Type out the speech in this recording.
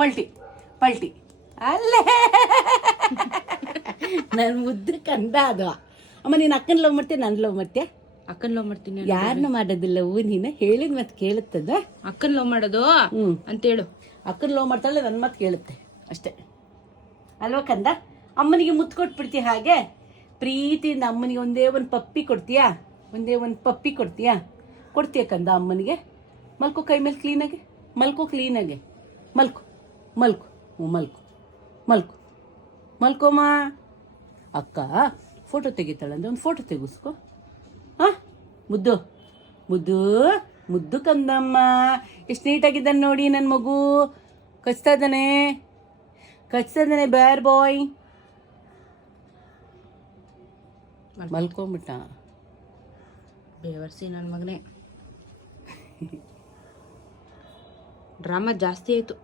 ಪಲ್ಟಿ ಪಲ್ಟಿ ಅಲ್ಲೇ ನನ್ನ ಮುದ್ದು ಕಂದ ಅದು. ಅಮ್ಮ ನೀನು ಅಕ್ಕನ ಲವ್ ಮಾಡ್ತೀಯ, ನಾನು ಲವ್ ಮಾಡ್ತೀಯ? ಅಕ್ಕನ್ ಲವ್ ಮಾಡ್ತೀನಿ. ಯಾರನ್ನ ಮಾಡೋದಿಲ್ಲ ನೀನು ಹೇಳಿದ ಮತ್ತೆ ಕೇಳುತ್ತದ. ಅಕ್ಕನ್ ಲವ್ ಮಾಡೋದು ಅಂತೇಳು. ಅಕ್ಕನ ಲವ್ ಮಾಡ್ತಾಳೆ, ನನ್ನ ಮಾತು ಕೇಳುತ್ತೆ ಅಷ್ಟೇ ಅಲ್ವಾ ಕಂದ? ಅಮ್ಮನಿಗೆ ಮುತ್ತು ಕೊಟ್ಬಿಡ್ತೀಯ ಹಾಗೆ ಪ್ರೀತಿಯಿಂದ. ಅಮ್ಮನಿಗೆ ಒಂದೇ ಒಂದು ಪಪ್ಪಿ ಕೊಡ್ತೀಯಾ? ಒಂದೇ ಒಂದು ಪಪ್ಪಿ ಕೊಡ್ತೀಯಾ? ಕೊಡ್ತೀಯ ಕಂದ ಅಮ್ಮನಿಗೆ? ಮಲ್ಕೋ ಕೈ ಮೇಲೆ ಕ್ಲೀನಾಗೆ, ಮಲ್ಕೋ ಕ್ಲೀನಾಗೆ, ಮಲ್ಕೋ ಮಲ್ಕೋ ಮಲ್ಕೋ ಮಲ್ಕೋ ಮಲ್ಕೋಮ್ಮ. ಅಕ್ಕ ಫೋಟೋ ತೆಗಿತಾಳಂದ್ರೆ ಒಂದು ಫೋಟೋ ತೆಗಿಸ್ಕೊ. ಹಾಂ ಮುದ್ದು ಮುದ್ದು ಮುದ್ದು ಕಂದಮ್ಮ, ಎಷ್ಟು ನೀಟಾಗಿದ್ದಾನೆ ನೋಡಿ ನನ್ನ ಮಗು. ಕಚ್ತಾ ಇದ್ದಾನೆ ಬ್ಯಾರ್ ಬಾಯ್. ಮಲ್ಕೊಂಬಿಟ್ಟ ಬೇವರ್ಸಿ ನನ್ನ ಮಗನೇ. ಡ್ರಾಮಾ ಜಾಸ್ತಿ ಆಯಿತು.